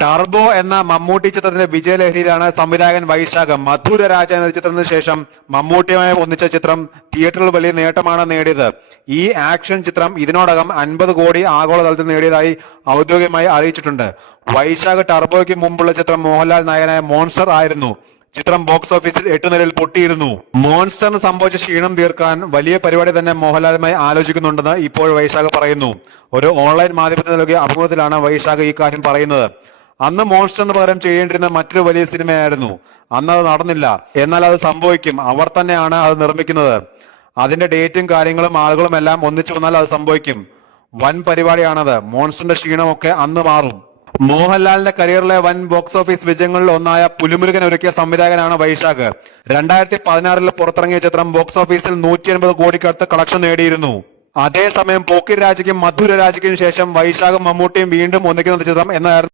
Turbo എന്ന മമ്മൂട്ടി ചിത്രത്തിന്റെ വിജയലഹരിയിലാണ് സംവിധായകൻ വൈശാഖ് മധുരരാജ എന്ന ചിത്രത്തിന് ശേഷം മമ്മൂട്ടിയുമായി ഒന്നിച്ച ചിത്രം തിയേറ്ററിൽ വലിയ നേട്ടമാണ് നേടിയത്. ഈ ആക്ഷൻ ചിത്രം ഇതിനോടകം 50 കോടി ആഗോളതലത്തിൽ നേടിയതായി ഔദ്യോഗികമായി അറിയിച്ചിട്ടുണ്ട്. വൈശാഖ് ടർബോയ്ക്ക് മുമ്പുള്ള ചിത്രം മോഹൻലാൽ നായകനായ മോൺസ്റ്റർ ആയിരുന്നു. ചിത്രം ബോക്സ് ഓഫീസിൽ 8 നിലയിൽ പൊട്ടിയിരുന്നു. മോൺസ്റ്ററിന് സംഭവിച്ച ക്ഷീണം തീർക്കാൻ വലിയ പരിപാടി തന്നെ മോഹൻലാലുമായി ആലോചിക്കുന്നുണ്ടെന്ന് ഇപ്പോൾ വൈശാഖ് പറയുന്നു. ഒരു ഓൺലൈൻ മാധ്യമത്തിന് നൽകിയ അഭിമുഖത്തിലാണ് വൈശാഖ് ഈ കാര്യം പറയുന്നത്. അന്ന് മോൺസ്റ്ററിന് പകരം ചെയ്യേണ്ടിരുന്ന മറ്റൊരു വലിയ സിനിമയായിരുന്നു. അന്ന് അത് നടന്നില്ല. എന്നാൽ അത് സംഭവിക്കും. അവർ തന്നെയാണ് അത് നിർമ്മിക്കുന്നത്. അതിന്റെ ഡേറ്റും കാര്യങ്ങളും ആളുകളും എല്ലാം ഒന്നിച്ചു വന്നാൽ അത് സംഭവിക്കും. വൻ പരിപാടിയാണത്. മോൺസ്റ്ററിന്റെ ക്ഷീണമൊക്കെ അന്ന് മാറും. മോഹൻലാലിന്റെ കരിയറിലെ വൻ ബോക്സ് ഓഫീസ് വിജയങ്ങളിൽ ഒന്നായ പുലിമുരുകൻ ഒരുക്കിയ സംവിധായകനാണ് വൈശാഖ്. 2016 പുറത്തിറങ്ങിയ ചിത്രം ബോക്സ് ഓഫീസിൽ 180 കോടിക്കടുത്ത് കളക്ഷൻ നേടിയിരുന്നു. അതേസമയം പോക്കിരി രാജയ്ക്കും മധുരരാജയ്ക്കും ശേഷം വൈശാഖും മമ്മൂട്ടിയും വീണ്ടും ഒന്നിക്കുന്ന ചിത്രം എന്നായിരുന്നു